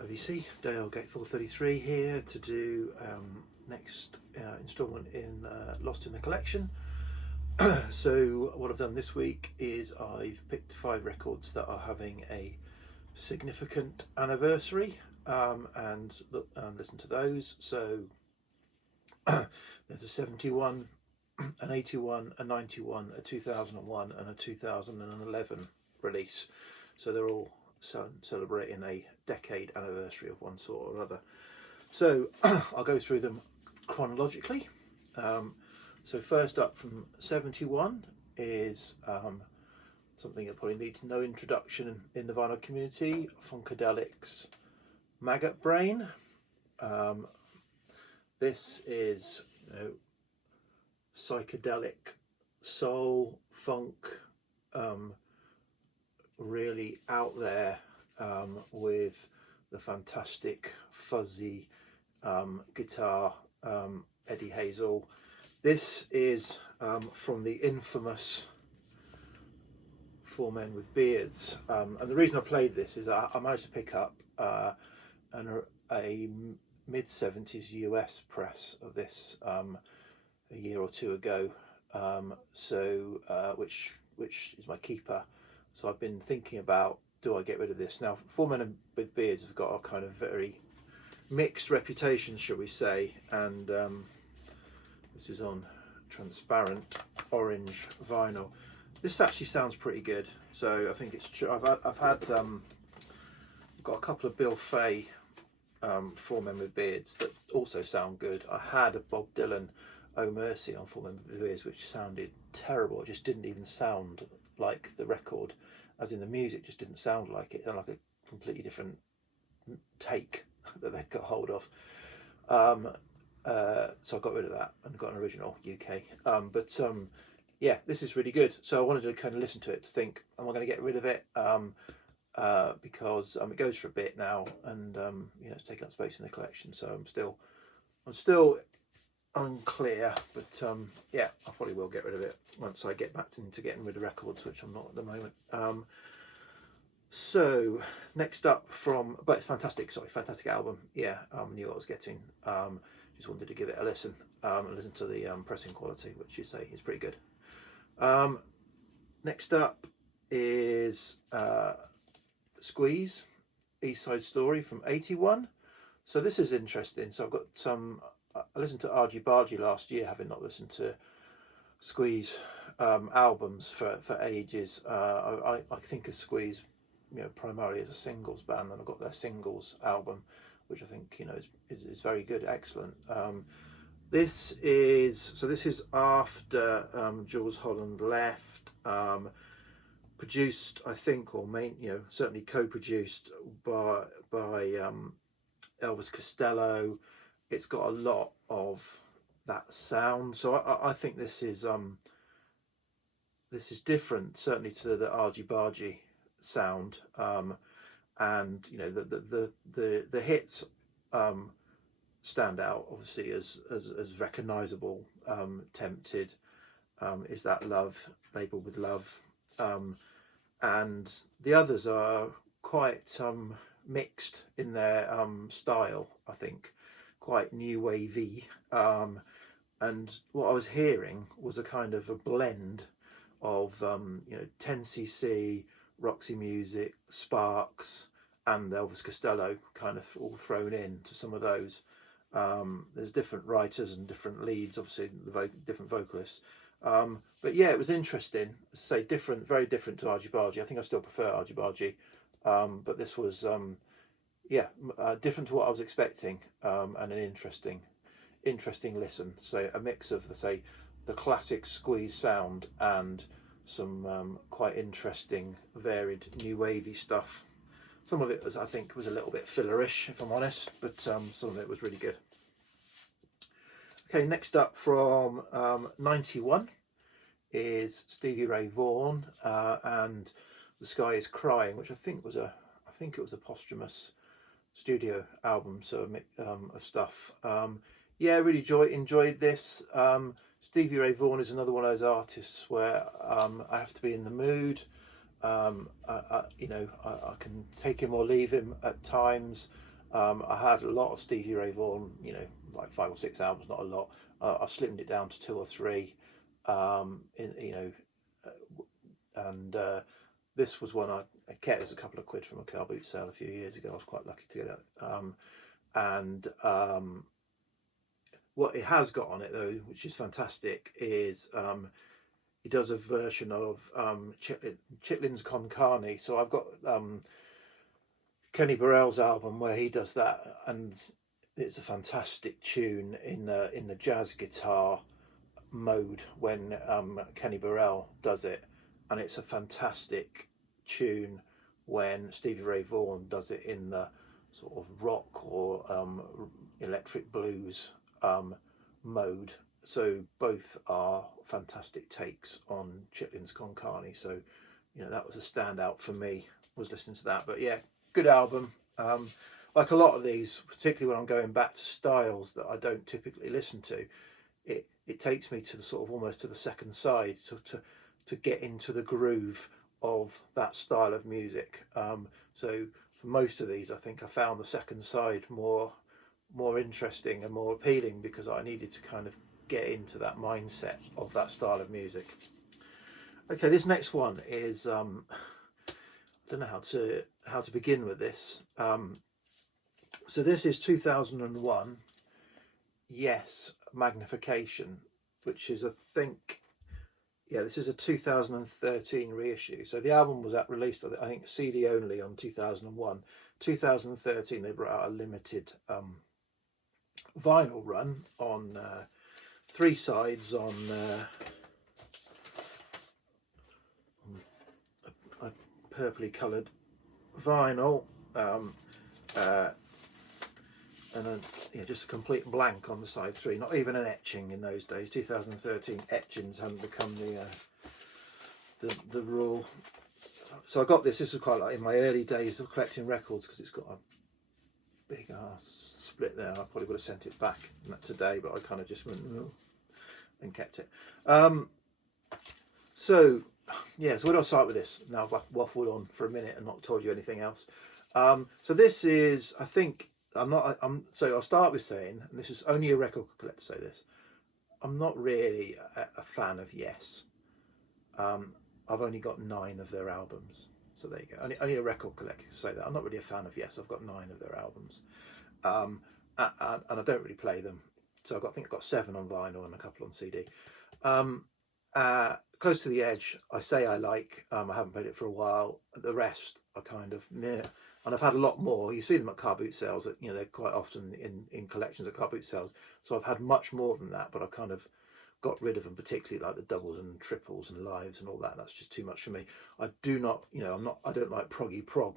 IVC, Dale Gate 433 here to do next instalment in Lost in the Collection. So what I've done this week is I've picked 5 records that are having a significant anniversary and listen to those. So there's a 71, an 81, a 91, a 2001 and a 2011 release. So they're all celebrating a decade anniversary of one sort or other. So I'll go through them chronologically. So first up from 71 is something that probably needs no introduction in the vinyl community, Funkadelic's Maggot Brain. This is psychedelic soul funk, really out there, with the fantastic fuzzy guitar, Eddie Hazel. This is from the infamous Four Men with Beards, and the reason I played this is I managed to pick up a mid-70s US press of this a year or two ago, which is my keeper. So I've been thinking about, do I get rid of this? Now, Four Men with Beards have got a kind of very mixed reputation, shall we say, and this is on transparent orange vinyl. This actually sounds pretty good, so I think it's true. I've got a couple of Bill Fay Four Men with Beards that also sound good. I had a Bob Dylan Oh Mercy on Four Men with Beards, which sounded terrible. It just didn't even sound like the record, as in the music just didn't sound like it. It sounded like a completely different take that they'd got hold of. So I got rid of that and got an original UK. Yeah, this is really good. So I wanted to kind of listen to it to think, am I going to get rid of it? Because it goes for a bit now, and it's taking up space in the collection. So I'm still unclear, but yeah, I probably will get rid of it once I get back into getting rid of records, which I'm not at the moment. So next up but it's fantastic album. Yeah, knew what I was getting. Just wanted to give it a listen and listen to the pressing quality, which you say is pretty good. Next up is Squeeze, East Side Story from 81. So this is interesting. So I've got I listened to Argy Bargy last year, having not listened to Squeeze albums for ages. I think of Squeeze, primarily as a singles band, and I've got their singles album, which I think is very good, excellent. This is after Jools Holland left. Produced, I think, or certainly co-produced by Elvis Costello. It's got a lot of that sound, so I think this is different, certainly to the Argy Bargy sound, and the hits stand out obviously as recognisable. Tempted, Is That Love, labelled with love, and the others are quite mixed in their style. I think quite new wavy, and what I was hearing was a kind of a blend of 10cc, Roxy Music, Sparks, and Elvis Costello kind of all thrown in to some of those. There's different writers and different leads, obviously different vocalists, but yeah, it was interesting. Say different, very different to Argy Bargy. I think I still prefer Argy Bargy, but this was different to what I was expecting, and an interesting listen. So a mix of the classic Squeeze sound and some quite interesting, varied new wavy stuff. Some of it was a little bit fillerish, if I'm honest, but some of it was really good. Okay, next up from 91 is Stevie Ray Vaughan and The Sky Is Crying, which I think it was a posthumous studio album, so a mix of stuff. Yeah, really enjoyed this. Stevie Ray Vaughan is another one of those artists where I have to be in the mood. I can take him or leave him at times. I had a lot of Stevie Ray Vaughan, you know, like 5 or 6 albums, not a lot. I've slimmed it down to 2 or 3, you know, and this was one I kept as a couple of quid from a car boot sale a few years ago. I was quite lucky to get it. And what it has got on it though, which is fantastic, is he does a version of Chitlin's Con Carne. So I've got Kenny Burrell's album where he does that, and it's a fantastic tune in the jazz guitar mode when Kenny Burrell does it, and it's a fantastic tune when Stevie Ray Vaughan does it in the sort of rock or electric blues mode. So both are fantastic takes on Chitlin's Con Carne. So, you know, that was a standout for me, was listening to that. But yeah, good album. Like a lot of these, particularly when I'm going back to styles that I don't typically listen to, it takes me to the sort of almost to the second side to get into the groove of that style of music. So for most of these, I think I found the second side more interesting and more appealing because I needed to kind of get into that mindset of that style of music. Okay, this next one is I don't know how to begin with this. So this is 2001 Yes Magnification, which is, I think, yeah, this is a 2013 reissue. So the album was released, I think, CD only on 2001. 2013 they brought out a limited vinyl run on 3 sides on a purpley coloured vinyl, and then yeah, just a complete blank on the side 3. Not even an etching in those days. 2013 etchings hadn't become the rule. So I got this. This was quite like in my early days of collecting records because it's got a big ass split there. I probably would have sent it back today, but I kind of just went and kept it. So yeah, so where do I start with this? Now I've waffled on for a minute and not told you anything else. So this is, I think, so I'll start with saying, and this is only a record collector say this, I'm not really a fan of Yes. I've only got 9 of their albums. So there you go. Only a record collector can say that. I'm not really a fan of Yes. I've got 9 of their albums. And I don't really play them. So I think I've got 7 on vinyl and a couple on CD. Close to the Edge, I say I like. I haven't played it for a while. The rest are kind of meh. And I've had a lot more. You see them at car boot sales. You know, they're quite often in collections at car boot sales. So I've had much more than that, but I kind of got rid of them, particularly like the doubles and triples and lives and all that. That's just too much for me. I do not, you know, I don't like proggy prog,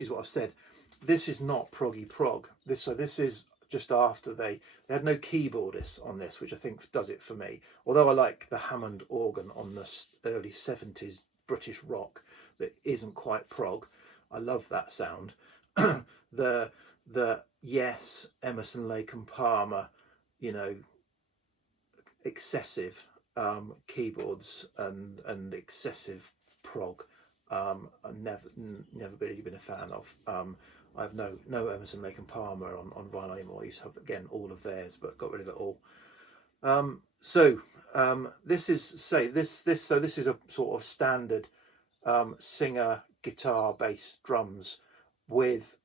is what I've said. This is not proggy prog. This is just after they had no keyboardists on this, which I think does it for me. Although I like the Hammond organ on the early 70s British rock that isn't quite prog. I love that sound. the Yes, Emerson, Lake and Palmer, you know, excessive keyboards and excessive prog. I've never really been a fan of. I have no Emerson, Lake and Palmer on vinyl anymore. I used to have, again, all of theirs, but got rid of it all. This is a sort of standard singer, guitar, bass, drums with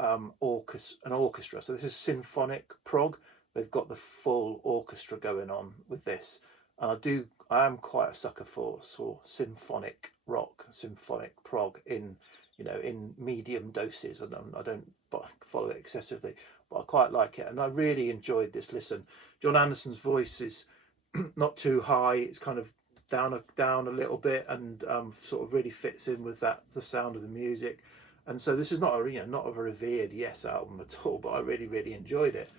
an orchestra. So this is symphonic prog. They've got the full orchestra going on with this, and I am quite a sucker for symphonic rock, symphonic prog in medium doses. I don't follow it excessively, but I quite like it, and I really enjoyed this listen. John Anderson's voice is not too high; it's kind of down a little bit, and sort of really fits in with the sound of the music. And so this is not a revered Yes album at all, but I really enjoyed it,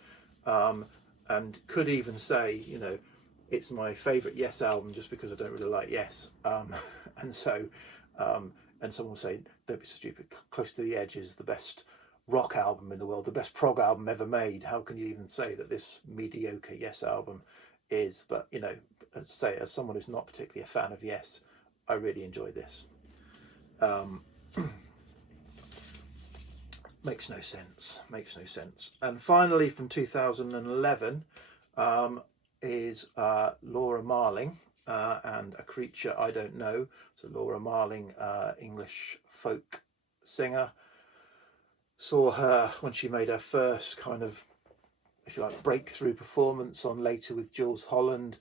and could even say, you know, it's my favourite Yes album just because I don't really like Yes. And so and someone will say, don't be so stupid, Close to the Edge is the best rock album in the world, the best prog album ever made. How can you even say that this mediocre Yes album is? But, you know, as someone who's not particularly a fan of Yes, I really enjoy this. makes no sense. And finally, from 2011, is Laura Marling and A Creature I Don't Know. So Laura Marling, English folk singer. Saw her when she made her first kind of, if you like, breakthrough performance on Later with Jules Holland,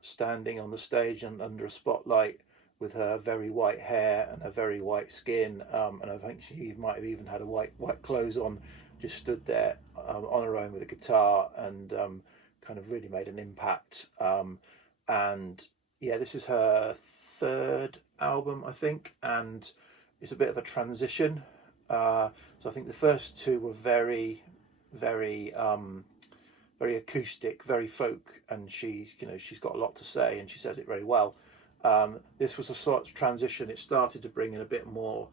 standing on the stage and under a spotlight with her very white hair and her very white skin, and I think she might have even had a white clothes on, just stood there on her own with a guitar, and kind of really made an impact. And yeah, this is her third album, I think, and it's a bit of a transition. So I think the first two were very acoustic, very folk, and she's got a lot to say, and she says it very well. This was a sort of transition. It started to bring in a bit more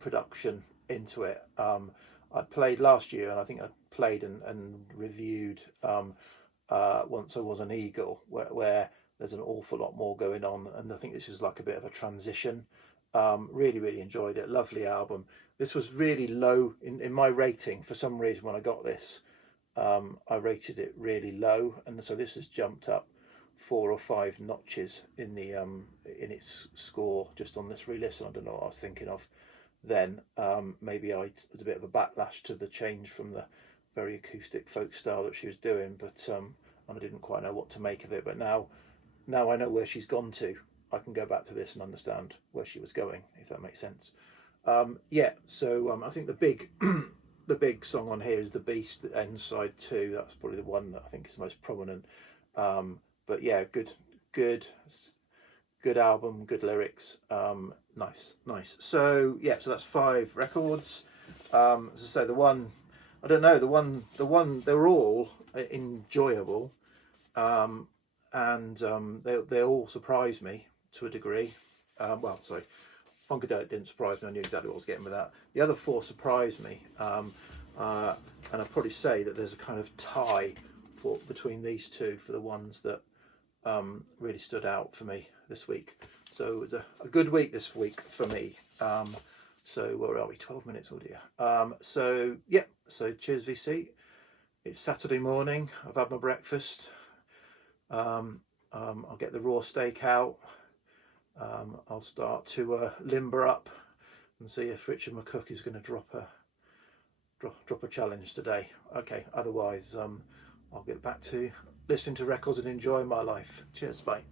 production into it. I played last year, and I think I played and reviewed Once I Was an Eagle, where there's an awful lot more going on, and I think this is like a bit of a transition. Really enjoyed it. Lovely album. This was really low in my rating for some reason. When I got this, I rated it really low, and so this has jumped up 4 or 5 notches in the in its score just on this re-listen. I don't know what I was thinking of then. Maybe I was a bit of a backlash to the change from the very acoustic folk style that she was doing, but and I didn't quite know what to make of it. But now I know where she's gone to. I can go back to this and understand where she was going, if that makes sense. Yeah, so I think the big the big song on here is The Beast, the end side 2. That's probably the one that I think is the most prominent. But yeah, good album, good lyrics. Nice. So yeah, so that's 5 records. As I say, the one they were all enjoyable, and they all surprised me to a degree. Well, sorry, Funkadelic didn't surprise me. I knew exactly what I was getting with that. The other 4 surprised me, and I'd probably say that there's a kind of tie between these 2 for the ones that really stood out for me this week. So it was a good week this week for me. So where are we? 12 minutes, oh dear. So yeah, so cheers VC. It's Saturday morning. I've had my breakfast. I'll get the raw steak out. I'll start to limber up and see if Richard McCook is going to drop a challenge today. Okay, otherwise I'll get back to listening to records and enjoying my life. Cheers, bye.